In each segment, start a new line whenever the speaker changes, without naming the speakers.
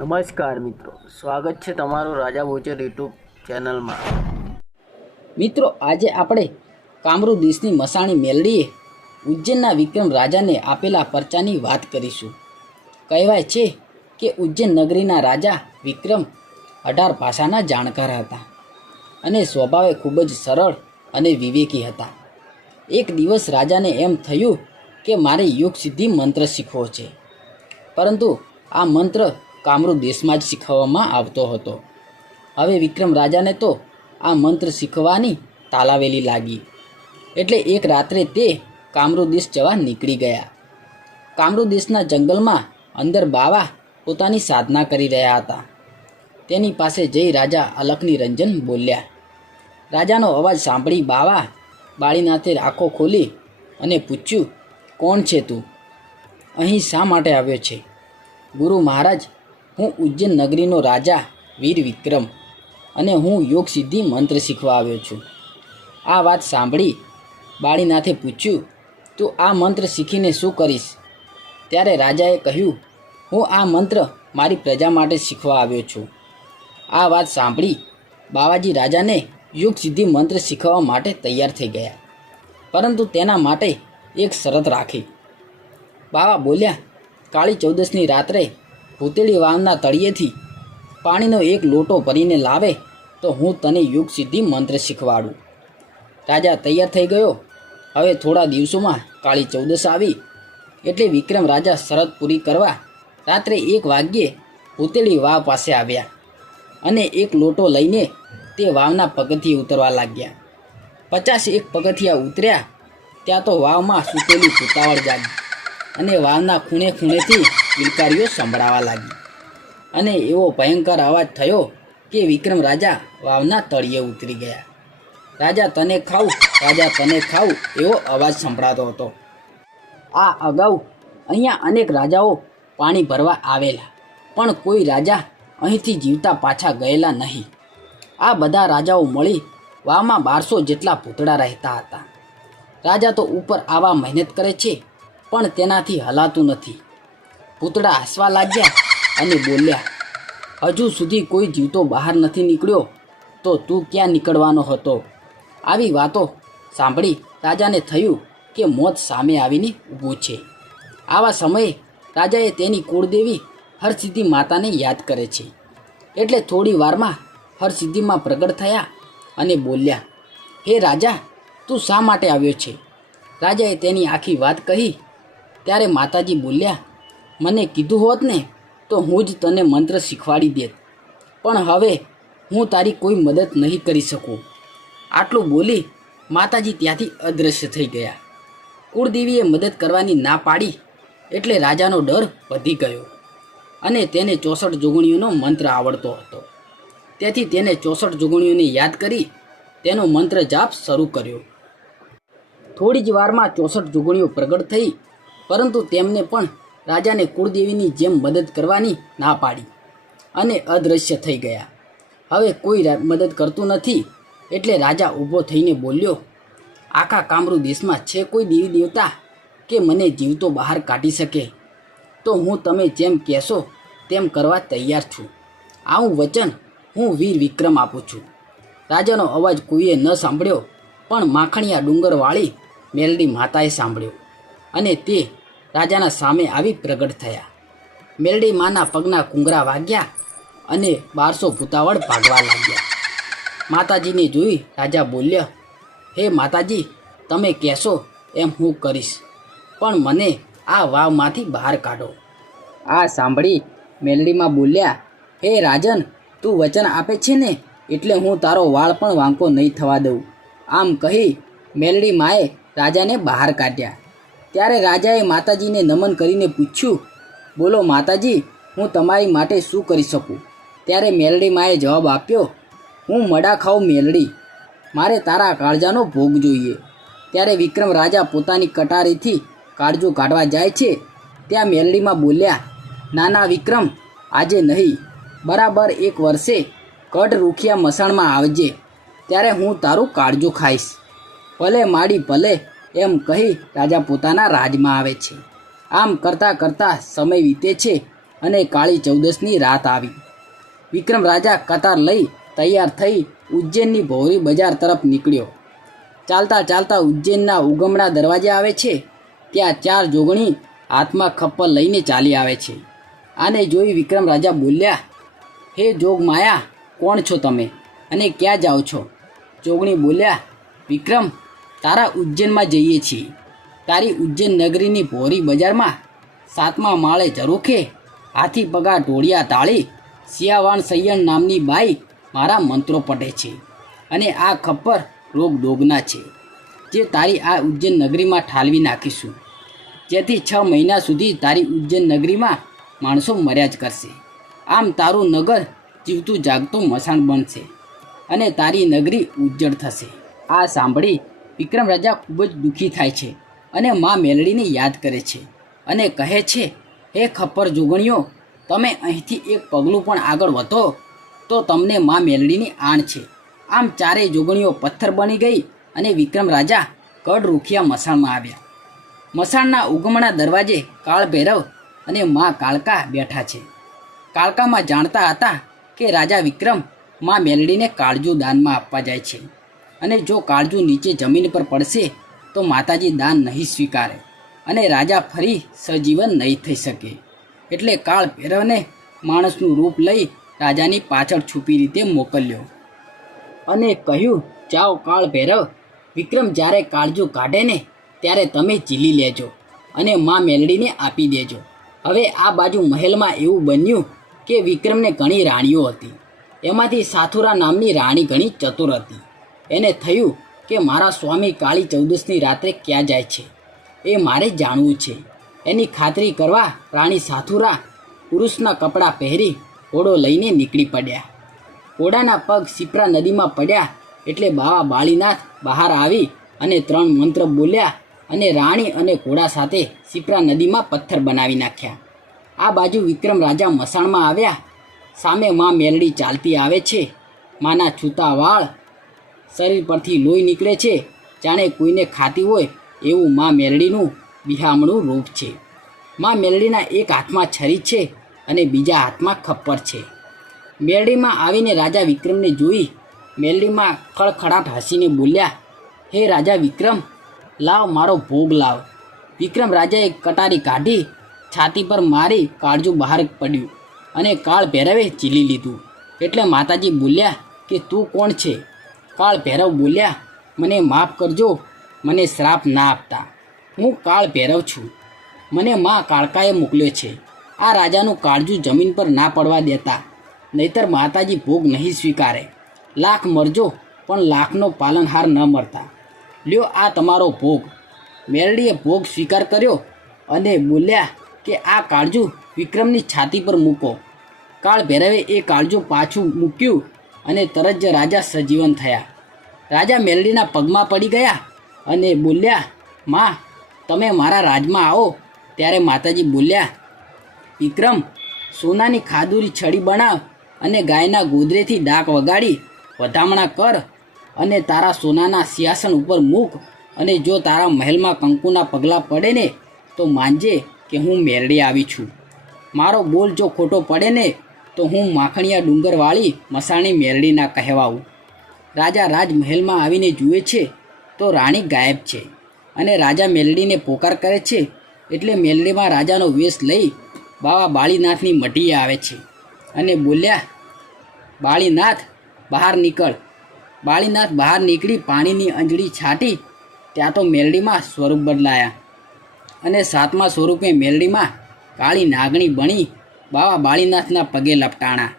નમસ્કાર મિત્રો, સ્વાગત છે તમારું રાજા ભોજર યુટ્યુબ ચેનલમાં.
મિત્રો, આજે આપણે કામરૂ દેશની મસાણી મેલડીએ ઉજ્જૈનના વિક્રમ રાજાને આપેલા પરચાની વાત કરીશું. કહેવાય છે કે ઉજ્જૈન નગરીના રાજા વિક્રમ અઢાર ભાષાના જાણકાર હતા અને સ્વભાવે ખૂબ જ સરળ અને વિવેકી હતા. એક દિવસ રાજાને એમ થયું કે મારે યોગ સિદ્ધિ મંત્ર શીખવો છે. પરંતુ આ મંત્ર કામરૂ દેશમાં જ શીખવવામાં આવતો હતો. હવે વિક્રમ રાજાને તો આ મંત્ર શીખવાની તાલાવેલી લાગી. એટલે એક રાત્રે તે કામરૂ દેશ જવા નીકળી ગયા. કામરૂ દેશના જંગલમાં અંદર બાવા પોતાની સાધના કરી રહ્યા હતા. તેની પાસે જઈ રાજા અલકની રંજન બોલ્યા, રાજાનો અવાજ સાંભળી બાવા બાળીનાથે આંખો ખોલી અને પૂછ્યું, કોણ છે તું? અહીં શા માટે આવ્યો છે? ગુરુ મહારાજ હું ઉજ્જૈન નગરીનો રાજા વીર વિક્રમ અને હું યોગ સિદ્ધિ મંત્ર શીખવા આવ્યો છું. આ વાત સાંભળી બાળીનાથે પૂછ્યું, તું આ મંત્ર શીખીને શું કરીશ? ત્યારે રાજાએ કહ્યું, હું આ મંત્ર મારી પ્રજા માટે શીખવા આવ્યો છું. આ વાત સાંભળી બાવાજી રાજાને યોગ સિદ્ધિ મંત્ર શીખવવા માટે તૈયાર થઈ ગયા, પરંતુ તેના માટે એક શરત રાખી. બાવા બોલ્યા, કાળી ચૌદસની રાત્રે ભૂતેળી વાવના તળિયેથી પાણીનો એક લોટો ભરીને લાવે, તો હું તને યુગ સિદ્ધિ મંત્ર શીખવાડું. રાજા તૈયાર થઈ ગયો. હવે થોડા દિવસોમાં કાળી ચૌદસ આવી. એટલે વિક્રમ રાજા શરત પૂરી કરવા રાત્રે એક વાગ્યે ભૂતેળી વાવ પાસે આવ્યા અને એક લોટો લઈને તે વાવના પગથિયે ઉતરવા લાગ્યા. પચાસ એક પગથિયા ઉતર્યા, ત્યાં તો વાવમાં સૂતેલી ભૂતાવળ જાગી. અને વાવના ખૂણે ખૂણેથી કિલકારીઓ સંભળાવા લાગી. અને એવો ભયંકર અવાજ થયો કે વિક્રમ રાજા વાવના તળિયે ઉતરી ગયા. રાજા, તને ખાવું રાજા, તને ખાવું એવો અવાજ સંભળાતો હતો. આ અગાઉ અહીંયા અનેક રાજાઓ પાણી ભરવા આવેલા, પણ કોઈ રાજા અહીંથી જીવતા પાછા ગયેલા નહીં. આ બધા રાજાઓ મળી વાવમાં બારસો જેટલા પૂતળા રહેતા હતા. રાજા તો ઉપર આવા મહેનત કરે છે પણ તેનાથી હલાતું નથી. પૂતળા હસવા લાગ્યા અને બોલ્યા, હજુ સુધી કોઈ જીવતો બહાર નથી નીકળ્યો, તો તું ક્યાં નીકળવાનો હતો? આવી વાતો સાંભળી રાજાને થયું કે મોત સામે આવીને ઊભું છે. આવા સમયે રાજાએ તેની કુળદેવી હરસિદ્ધિ માતાને યાદ કરે છે. એટલે થોડી વારમાં હરસિદ્ધિમાં પ્રગટ થયા અને બોલ્યા, હે રાજા, તું શા માટે આવ્યો છે? રાજાએ તેની આખી વાત કહી ત્યારે માતાજી બોલ્યા, મને કીધું હોત ને, તો હું જ તને મંત્ર શીખવાડી દેત. પણ હવે હું તારી કોઈ મદદ નહીં કરી શકું. આટલું બોલી માતાજી ત્યાંથી અદૃશ્ય થઈ ગયા. કુળદેવીએ મદદ કરવાની ના પાડી એટલે રાજાનો ડર વધી ગયો અને તેને ચોસઠ જોગણીઓનો મંત્ર આવડતો હતો. તેથી તેને ચોસઠ જોગણીઓને યાદ કરી તેનો મંત્ર જાપ શરૂ કર્યો. થોડી જ વારમાં ચોસઠ જોગણીઓ પ્રગટ થઈ પરંતુ તેમને પણ રાજાને કુળદેવીની જેમ મદદ કરવાની ના પાડી અને અદૃશ્ય થઈ ગયા. હવે કોઈ મદદ કરતું નથી એટલે રાજા ઊભો થઈને બોલ્યો, આખા કામરૂ દેશમાં છે કોઈ દેવી દેવતા કે મને જીવતો બહાર કાઢી શકે? તો હું તમે જેમ કહેશો તેમ કરવા તૈયાર છું. આવું વચન હું વીર વિક્રમ આપું છું. રાજાનો અવાજ કોઈએ ન સાંભળ્યો, પણ માખણીયા ડુંગરવાળી મેલડી માતાએ સાંભળ્યો અને તે રાજાના સામે આવી પ્રગટ થયા. મેલડી માના પગના કુંગરા વાગ્યા અને બારસો ભૂતાવળ ભાગવા લાગ્યા. માતાજીને જોઈ રાજા બોલ્યા, હે માતાજી, તમે કહેશો એમ હું કરીશ, પણ મને આ વાવમાંથી બહાર કાઢો. આ સાંભળી મેલડીમાં બોલ્યા, હે રાજન, તું વચન આપે છે ને? એટલે હું તારો વાળ પણ વાંકો નહીં થવા દઉં. આમ કહી મેલડી માએ રાજાને બહાર કાઢ્યા. ત્યારે રાજાએ માતાજીને નમન કરીને પૂછ્યું, બોલો માતાજી, હું તમારી માટે શું કરી શકું? ત્યારે મેલડી માએ જવાબ આપ્યો, હું મડા ખાઉં મેલડી. મારે તારા કાળજાનો ભોગ જોઈએ. ત્યારે વિક્રમ રાજા પોતાની કટારીથી કાળજો કાઢવા જાય છે. ત્યાં મેલડીમાં બોલ્યા, નાના વિક્રમ, આજે નહીં, બરાબર એક વર્ષે કટ રૂખિયા મસાણમાં આવજે. ત્યારે હું તારું કાળજો ખાઈશ. ભલે માડી ભલે એમ કહી રાજા પોતાના રાજમાં આવે છે. આમ કરતાં કરતાં સમય વીતે છે અને કાળી ચૌદસની રાત આવી. વિક્રમ રાજા કતાર લઈ તૈયાર થઈ ઉજ્જૈનની ભૌરી બજાર તરફ નીકળ્યો. ચાલતા ચાલતા ઉજ્જૈનના ઉગમણા દરવાજે આવે છે. ત્યાં ચાર જોગણી હાથમાં ખપ્પર લઈને ચાલી આવે છે. આને જોઈ વિક્રમ રાજા બોલ્યા, હે જોગ માયા, કોણ છો તમે અને ક્યાં જાઓ છો? જોગણી બોલ્યા, વિક્રમ તારા ઉજ્જૈનમાં જઈએ છીએ. તારી ઉજ્જૈન નગરીની ભોરી બજારમાં સાતમા માળે ઝરૂખે હાથી પગા ઢોળિયા તાળી સિયાવાણ સૈયણ નામની બાઈ મારા મંત્રો પઢે છે અને આ ખપ્પર રોગ ડોગના છે, જે તારી આ ઉજ્જૈન નગરીમાં ઠાલવી નાખીશું. જેથી છ મહિના સુધી તારી ઉજ્જૈન નગરીમાં માણસો મર્યા જ કરશે. આમ તારું નગર જીવતું જાગતું મસાણ બનશે અને તારી નગરી ઉજ્જળ થશે. આ સાંભળી વિક્રમ રાજા ખૂબ જ દુઃખી થાય છે અને મા મેલડીને યાદ કરે છે અને કહે છે, હે ખપ્પર જોગણીઓ, તમે અહીંથી એક પગલું પણ આગળ વધો, તો તમને મા મેલડીની આણ છે. આમ ચારેય જોગણીઓ પથ્થર બની ગઈ અને વિક્રમ રાજા કડ રૂખિયા મસાણમાં આવ્યા. મસાણના ઉગમણા દરવાજે કાળ ભૈરવ અને મા કાળકા બેઠા છે. કાળકામાં જાણતા હતા કે રાજા વિક્રમ મા મેલડીને કાળજુ દાનમાં આપવા જાય છે. અને જો કાળજુ નીચે જમીન પર પડશે, તો માતાજી દાન નહીં સ્વીકારે અને રાજા ફરી સજીવન નહીં થઈ શકે. એટલે કાળ ભૈરવને માણસનું રૂપ લઈ રાજાની પાછળ છુપી રીતે મોકલ્યો અને કહ્યું, જાઓ કાળ ભૈરવ, વિક્રમ જ્યારે કાળજુ કાઢે ને, ત્યારે તમે ઝીલી લેજો અને મા મેલડીને આપી દેજો. હવે આ બાજુ મહેલમાં એવું બન્યું કે વિક્રમને ઘણી રાણીઓ હતી. એમાંથી સાથુરા નામની રાણી ઘણી ચતુર હતી. એને થયું કે મારા સ્વામી કાળી ચૌદસની રાત્રે ક્યાં જાય છે? એ મારે જાણવું છે. એની ખાતરી કરવા રાણી સાથુરા પુરુષના કપડાં પહેરી ઘોડો લઈને નીકળી પડ્યા. ઘોડાના પગ સિપ્રા નદીમાં પડ્યા એટલે બાવા બાળીનાથ બહાર આવી અને ત્રણ મંત્ર બોલ્યા અને રાણી અને ઘોડા સાથે સિપ્રા નદીમાં પથ્થર બનાવી નાખ્યા. આ બાજુ વિક્રમ રાજા મસાણમાં આવ્યા. સામે માં મેલડી ચાલતી આવે છે. માના છૂતા વાળ શરીર પરથી લોહી નીકળે છે. જાણે કોઈને ખાતી હોય એવું માં મેલડીનું બિહામણું રૂપ છે. માં મેલડીના એક હાથમાં છરી છે અને બીજા હાથમાં ખપ્પર છે. મેલડીમાં આવીને રાજા વિક્રમને જોઈ મેલડીમાં ખડખડાટ હસીને બોલ્યા, હે રાજા વિક્રમ, લાવ મારો ભોગ લાવ. વિક્રમ રાજાએ કટારી કાઢી છાતી પર મારી કાળજું બહાર પડ્યું અને કાળ ભૈરવે ઝીલી લીધું. એટલે માતાજી બોલ્યા કે, તું કોણ છે? કાળ ભૈરવ બોલ્યા, મને માફ કરજો, મને શ્રાપ ના આપતા. હું કાળ ભૈરવ છું. મને મા કાળકાએ મોકલ્યો છે. આ રાજાનું કાળજું જમીન પર ના પડવા દેતા. નહીતર માતાજી ભોગ નહીં સ્વીકારે. લાખ મરજો, પણ લાખનો પાલનહાર ન મરતા. લ્યો આ તમારો ભોગ. મેરડીએ ભોગ સ્વીકાર કર્યો અને બોલ્યા કે, આ કાળજું વિક્રમની છાતી પર મૂકો. કાળ ભૈરવે એ કાળજું પાછું મૂક્યું અને તરત જ રાજા સજીવન થયા. રાજા મેલડીના પગમાં પડી ગયા અને બોલ્યા, માં, તમે મારા રાજમાં આવો. ત્યારે માતાજી બોલ્યા, વિક્રમ, સોનાની ખાદુરી છડી બનાવ અને ગાયના ગોદરેથી ડાક વગાડી, વધામણા કર અને તારા સોનાના સિંહાસન ઉપર મૂક અને જો તારા મહેલમાં કંકુના પગલાં પડે ને, તો માનજે કે હું મેરડી આવી છું. મારો બોલ જો ખોટો પડે ને તો હું માખણિયા ડુંગરવાળી મસાણી મેરડીના કહેવાઉં. રાજા રાજમહેલમાં આવીને જુએ છે તો રાણી ગાયબ છે અને રાજા મેલડીને પોકાર કરે છે એટલે મેલડીમાં રાજાનો વેશ લઈ બાવા બાળીનાથની મઢીએ આવે છે અને બોલ્યા, બાળીનાથ, બહાર નીકળ. બાળીનાથ બહાર નીકળી પાણીની અંજળી છાંટી ત્યાં તો મેલડીમાં સ્વરૂપ બદલાયા અને સાતમા સ્વરૂપે મેલડીમાં કાળી નાગણી બની બાવા બાળીનાથના પગે લપટાણા.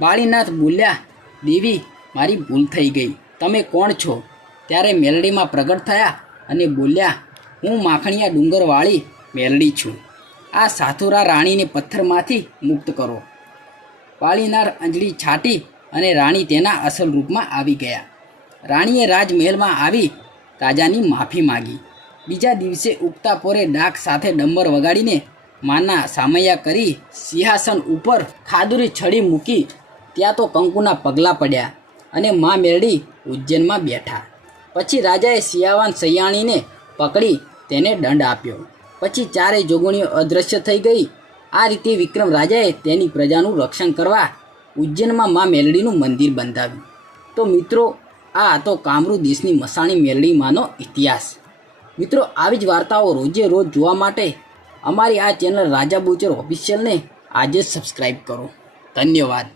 બાળીનાથ બોલ્યા, દેવી, મારી ભૂલ થઈ ગઈ. તમે કોણ છો? ત્યારે મેલડીમાં પ્રગટ થયા અને બોલ્યા, હું માખણિયા ડુંગરવાળી મેલડી છું. આ સાથુરા રાણીને પથ્થરમાંથી મુક્ત કરો. બાળીનાર અંજળી છાટી અને રાણી તેના અસલ રૂપમાં આવી ગયા. રાણીએ રાજમહેલમાં આવી રાજાની માફી માગી. બીજા દિવસે ઉગતા પોરે ડાક સાથે ડંબર વગાડીને માના સામૈયા કરી સિંહાસન ઉપર ખાદુરી છડી મૂકી ત્યાં તો કંકુના પગલાં પડ્યા અને મા મેરડી ઉજ્જૈનમાં બેઠા. પછી રાજાએ સિયાવાન સૈયાણીને પકડી તેને દંડ આપ્યો. પછી ચારેય જોગણીઓ અદૃશ્ય થઈ ગઈ. આ રીતે વિક્રમ રાજાએ તેની પ્રજાનું રક્ષણ કરવા ઉજ્જૈનમાં મા મેલડીનું મંદિર બંધાવ્યું. તો મિત્રો, આ હતો કામરૂ દેશની મસાણી મેલડી માનો ઇતિહાસ. મિત્રો, આવી જ વાર્તાઓ રોજે રોજ જોવા માટે અમારી આ ચેનલ રાજા બુચર ઓફિશિયલને આજે જ સબસ્ક્રાઈબ કરો. ધન્યવાદ.